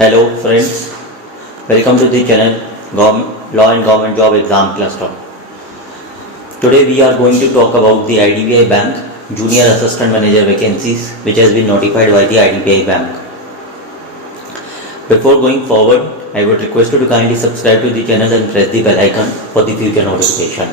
Hello friends, welcome to the channel Law and Government Job Exam Cluster. Today we are going to talk about the IDBI Bank Junior Assistant Manager vacancies which has been notified by the IDBI Bank. Before going forward, I would request you to kindly subscribe to the channel and press the bell icon for the future notification.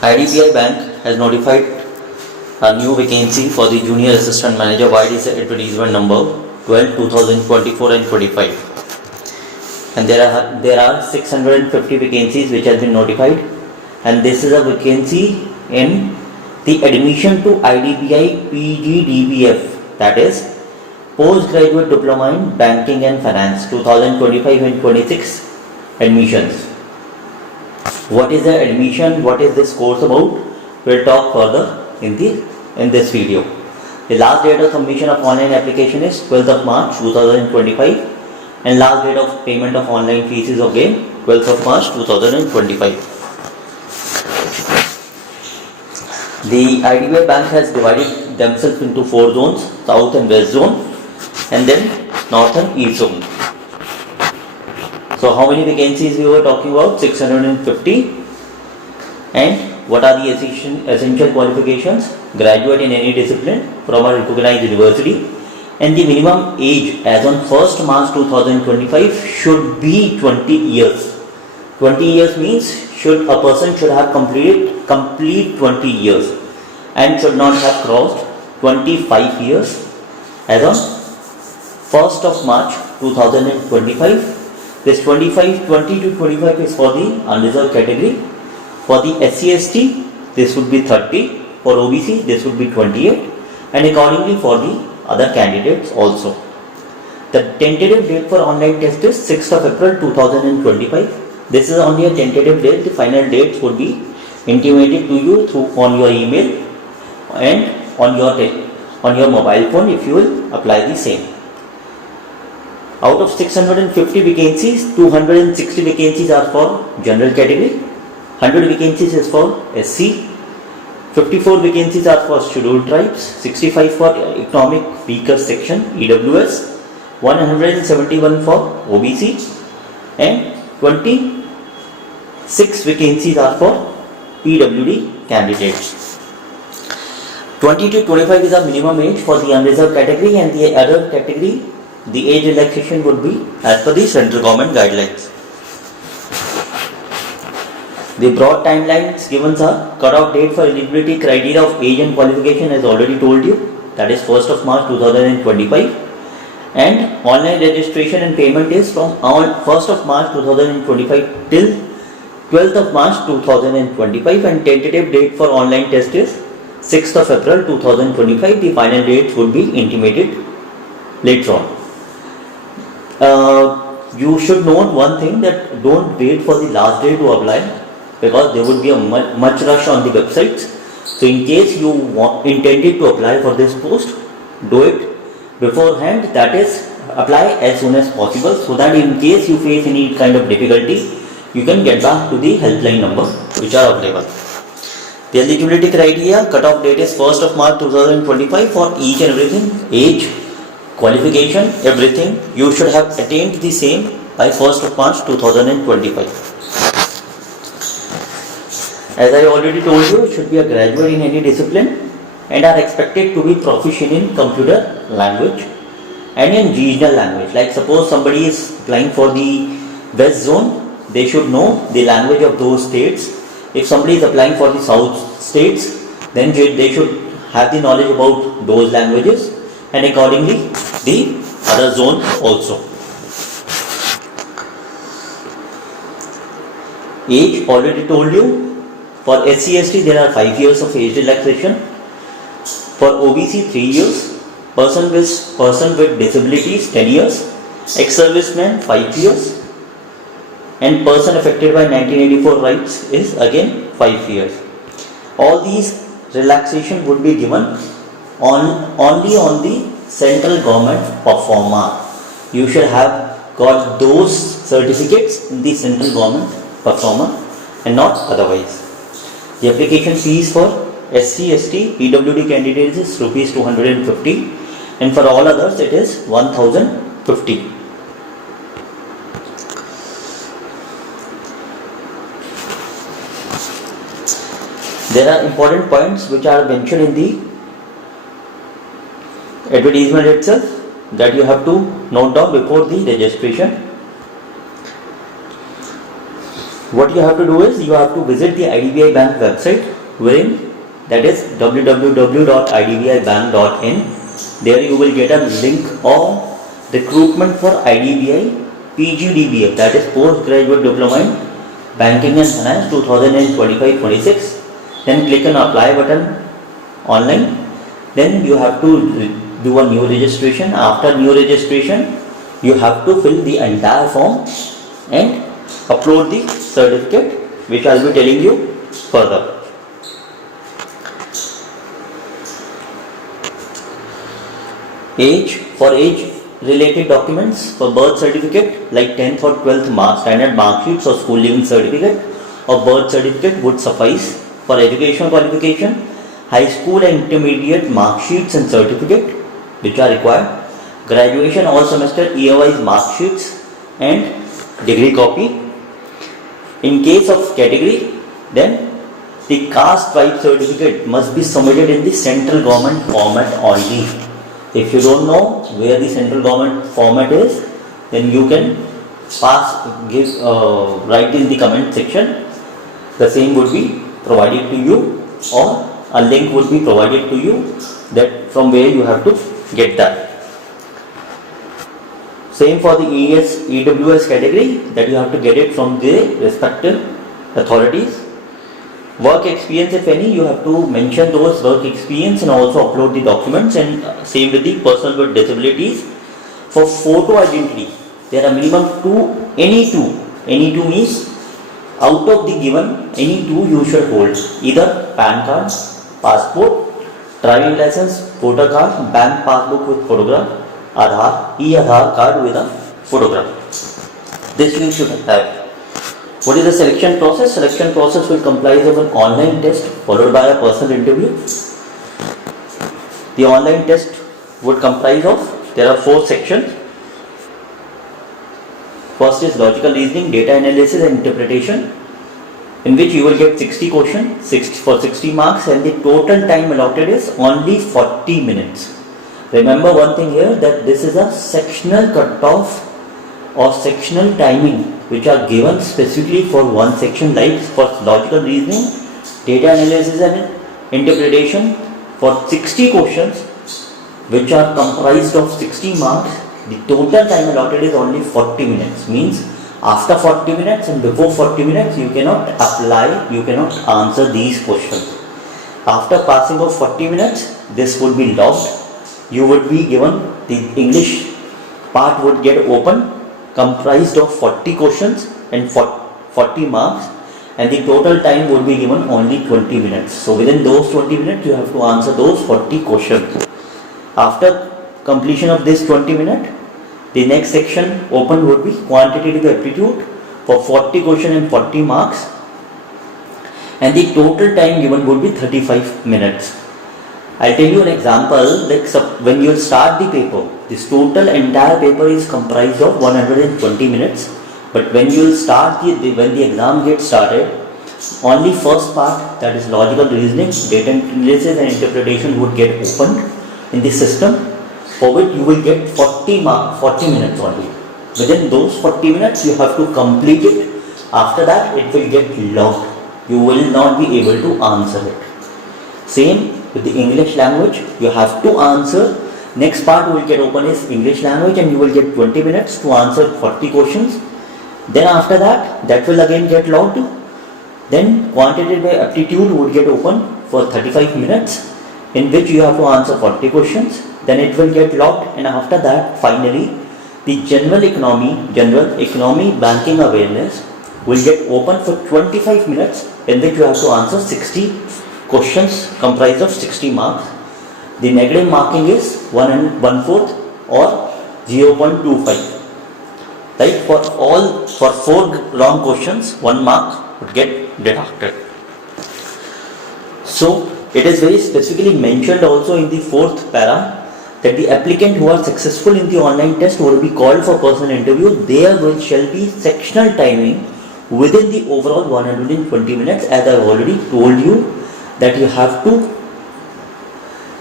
IDBI Bank has notified a new vacancy for the Junior Assistant Manager by the advertisement number 12/2024 and 25, and there are 650 vacancies which has been notified, and this is a vacancy in the admission to IDBI PGDBF, that is Postgraduate Diploma in Banking and Finance 2025 and 26 admissions. What is the admission? What is this course about? We'll talk further in this video. The last date of submission of online application is 12th of March 2025, and last date of payment of online fees is again 12th of March 2025. The IDBI Bank has divided themselves into 4 zones: South and West zone, and then North and East zone. So how many vacancies we were talking about? 650. And what are the essential qualifications? Graduate in any discipline from a recognized university, and the minimum age as on 1st March 2025 should be 20 years. 20 years means a person should have complete 20 years and should not have crossed 25 years as on 1st of March 2025. This 20 to 25 is for the unreserved category. For the SC/ST, this would be 30. For OBC, this would be 28, and accordingly for the other candidates also. The tentative date for online test is 6th of April 2025. This is only a tentative date. The final dates would be intimated to you on your email and on your mobile phone if you will apply the same. Out of 650 vacancies, 260 vacancies are for general category, 100 vacancies is for SC, 54 vacancies are for scheduled tribes, 65 for economic weaker section EWS, 171 for OBC, and 26 vacancies are for PWD candidates. 20 to 25 is a minimum age for the unreserved category, and the other category, the age relaxation would be as per the central government guidelines. The broad timelines given are: cutoff date for eligibility criteria of age and qualification as already told you, that is 1st of March 2025, and online registration and payment is from 1st of March 2025 till 12th of March 2025, and tentative date for online test is 6th of April 2025. The final dates would be intimated later on. You should note one thing, that don't wait for the last day to apply, because there would be a much rush on the websites. So in case you intended to apply for this post, do it beforehand, that is apply as soon as possible, so that in case you face any kind of difficulty, you can get back to the helpline number which are available. The eligibility criteria: cutoff date is 1st of March 2025 for each and everything, age, qualification, everything. You should have attained the same by 1st of March 2025. As I already told you, it should be a graduate in any discipline and are expected to be proficient in computer language and in regional language. Like suppose somebody is applying for the West zone, they should know the language of those states. If somebody is applying for the South states, then they should have the knowledge about those languages, and accordingly the other zones also. Age already told you. For SC/ST there are 5 years of age relaxation. For OBC 3 years. Person with disabilities 10 years. Ex-serviceman 5 years. And person affected by 1984 rights is again 5 years. All these relaxation would be given only on the central government performer. You should have got those certificates in the central government performer and not otherwise. The application fees for SC/ST PWD candidates is rupees 250, and for all others it is 1050. There are important points which are mentioned in the advertisement itself that you have to note down before the registration. What you have to do is you have to visit the IDBI Bank website, wherein that is www.idbibank.in. There you will get a link of recruitment for IDBI PGDBF, that is Postgraduate Diploma in Banking and Finance 2025-26. Then click on apply button online. Then you have to do a new registration. After new registration, you have to fill the entire form and upload the certificate, which I will be telling you further. Age related documents for birth certificate like 10th or 12th standard mark sheets or school leaving certificate or birth certificate would suffice. For educational qualification, high school and intermediate mark sheets and certificate which are required, graduation all semester year-wise mark sheets and degree copy. In case of category, then the caste type certificate must be submitted in the central government format only. If you don't know where the central government format is, then you can write in the comment section. The same would be provided to you, or a link would be provided to you that from where you have to get that. Same for the EWS category, that you have to get it from the respective authorities. Work experience, if any, you have to mention those work experience and also upload the documents, and same with the person with disabilities. For photo identity, there are minimum any two means out of the given any two you should hold, either PAN card, passport, driving license, voter card, bank passbook with photograph, e-Aadhaar card with a photograph. This you should have. What is the selection process? Selection process will comprise of an online test followed by a personal interview. The online test would comprise of, there are 4 sections. First is logical reasoning, data analysis and interpretation, in which you will get 60 questions for 60 marks, and the total time allotted is only 40 minutes. Remember one thing here, that this is a sectional cutoff or sectional timing which are given specifically for one section, like for logical reasoning, data analysis and interpretation. For 60 questions which are comprised of 60 marks, the total time allotted is only 40 minutes. Means after 40 minutes and before 40 minutes you cannot answer these questions. After passing of 40 minutes, this would be logged. You would be given the English part would get open, comprised of 40 questions and 40 marks, and the total time would be given only 20 minutes. So within those 20 minutes you have to answer those 40 questions. After completion of this 20 minutes, the next section open would be quantitative aptitude for 40 questions and 40 marks, and the total time given would be 35 minutes. I'll tell you an example, like when you start the paper, this total entire paper is comprised of 120 minutes, but when you will start when the exam gets started, only first part, that is logical reasoning, data analysis and interpretation would get opened in the system, for which you will get 40 minutes only. Within those 40 minutes you have to complete it. After that it will get logged. You will not be able to answer it. Same with the English language, you have to answer. Next part will get open is English language, and you will get 20 minutes to answer 40 questions. Then after that will again get logged. Then quantitative aptitude would get open for 35 minutes, in which you have to answer 40 questions. Then it will get logged, and after that finally the general economy banking awareness will get open for 25 minutes, in which you have to answer 60 questions comprised of 60 marks. The negative marking is 1/4 or 0.25. Right? For 4 wrong questions, 1 mark would get deducted. So it is very specifically mentioned also in the 4th para that the applicant who are successful in the online test will be called for personal interview. There shall be sectional timing within the overall 120 minutes, as I have already told you. that you have to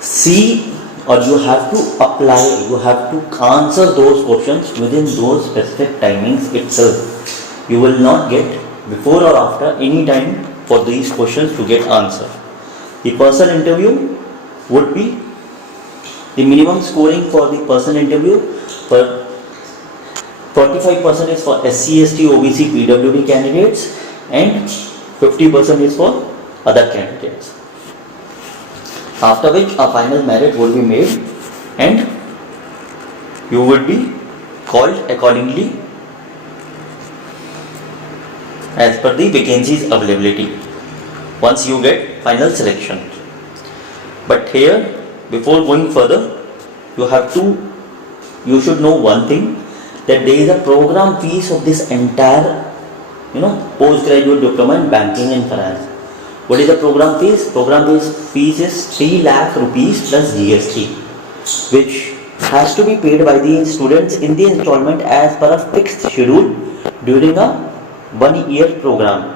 see, or you have to apply, you have to answer those questions within those specific timings itself. You will not get before or after any time for these questions to get answered. The personal interview would be, the minimum scoring for the personal interview for 45% is for SC, ST, OBC, PWD candidates, and 50% is for other candidates. After which a final merit will be made and you will be called accordingly as per the vacancies availability once you get final selection. But here, before going further, you should know one thing, that there is a program fees of this entire postgraduate diploma in banking and finance. What is the program fees? Program fees is 3 lakh rupees plus GST, which has to be paid by the students in the installment as per a fixed schedule during a 1 year program.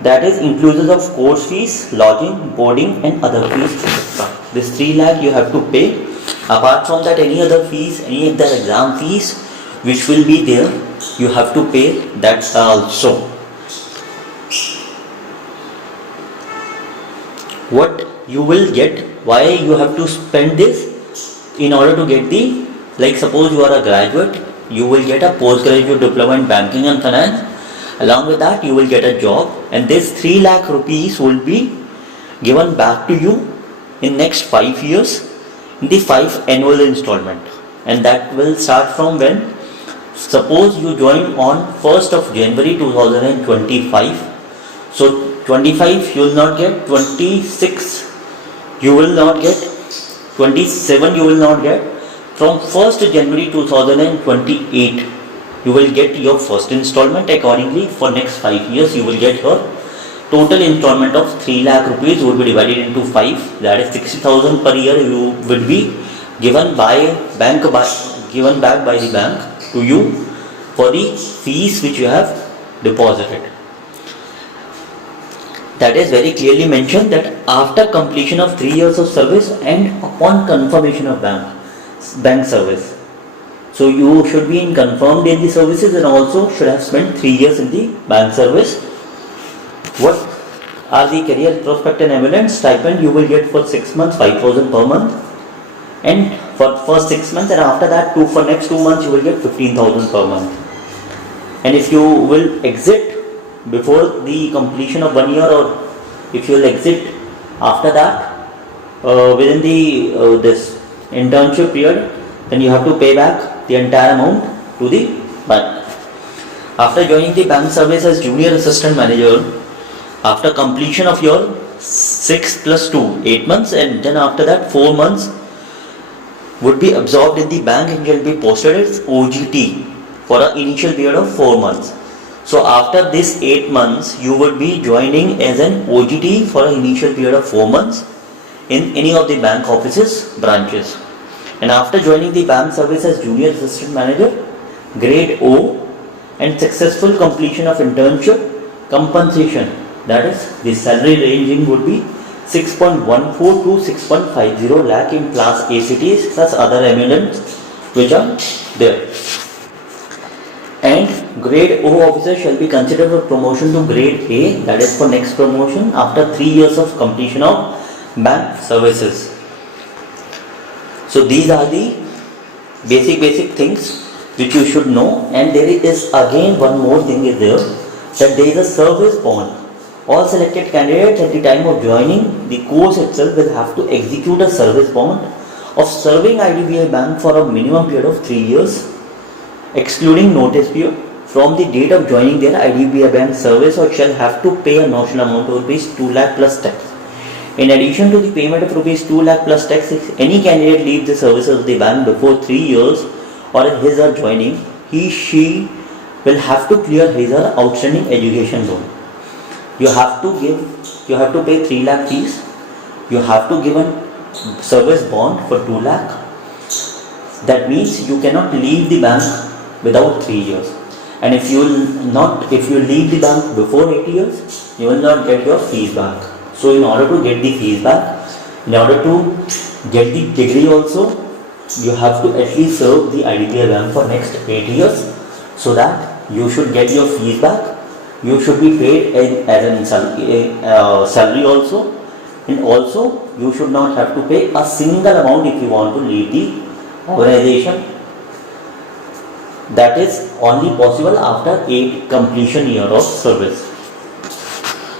That is inclusive of course fees, lodging, boarding and other fees, etc. This 3 lakh you have to pay. Apart from that, any other fees, any other exam fees which will be there, you have to pay that also. What you will get, why you have to spend this? In order to get the, like suppose you are a graduate, you will get a postgraduate diploma in banking and finance. Along with that, you will get a job, and this 3 lakh rupees will be given back to you in next 5 years in the 5 annual installment. And that will start from when? Suppose you join on 1st of January 2025. So 25 you will not get, 26 you will not get, 27 you will not get. From 1st January 2028 you will get your first installment. Accordingly, for next 5 years you will get your total installment of 3 lakh rupees will be divided into 5, that is 60,000 per year you will be given by bank, given back by the bank to you for the fees which you have deposited. That is very clearly mentioned that after completion of 3 years of service and upon confirmation of bank service. So you should be confirmed in the services and also should have spent 3 years in the bank service. What are the career prospect and evidence? Stipend you will get for 6 months 5,000 per month, and for first 6 months, and after that for next 2 months you will get 15,000 per month. And if you will exit before the completion of 1 year, or if you will exit after that within the this internship period, then you have to pay back the entire amount to the bank. After joining the bank service as junior assistant manager, after completion of your 6 plus 2, 8 months, and then after that 4 months would be absorbed in the bank and shall be posted as OGT for an initial period of 4 months. So after this 8 months, you would be joining as an OGT for an initial period of 4 months in any of the bank offices, branches. And after joining the bank service as junior assistant manager, grade O, and successful completion of internship, compensation, that is the salary ranging would be 6.14 to 6.50 lakh in class ACTs plus other emoluments which are there. And grade O officer shall be considered for promotion to grade A, that is for next promotion after 3 years of completion of bank services. So these are the basic things which you should know. And there is again one more thing is there, that there is a service bond. All selected candidates at the time of joining the course itself will have to execute a service bond of serving IDBI Bank for a minimum period of 3 years, excluding notice period from the date of joining their IDBI Bank service, or shall have to pay a notional amount of rupees 2 lakh plus tax. In addition to the payment of rupees 2 lakh plus tax, if any candidate leaves the services of the bank before 3 years or in his or joining, she will have to clear his or outstanding education loan. You have to pay 3 lakh fees. You have to give a service bond for 2 lakh. That means you cannot leave the bank without 3 years. And if you leave the bank before 8 years, you will not get your fees back. So in order to get the feedback, in order to get the degree also, you have to at least serve the IDB for next 8 years, so that you should get your feedback. You should be paid as a salary also, and also you should not have to pay a single amount if you want to leave the organization. That is only possible after 8 completion year of service.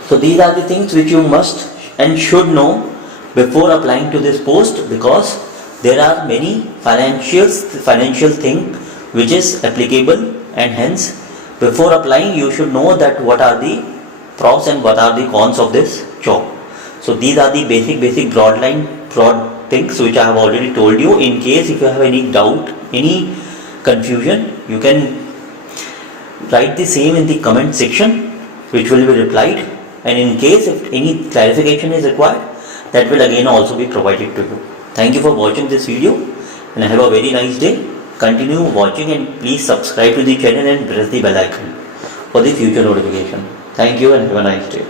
So these are the things which you must and should know before applying to this post, because there are many financial thing which is applicable, and hence before applying you should know that what are the pros and what are the cons of this job. So these are the basic broad things which I have already told you. In case if you have any doubt, any confusion, you can write the same in the comment section, which will be replied, and in case if any clarification is required, that will again also be provided to you. Thank you for watching this video, and have a very nice day. Continue watching, and please subscribe to the channel and press the bell icon for the future notification. Thank you and have a nice day.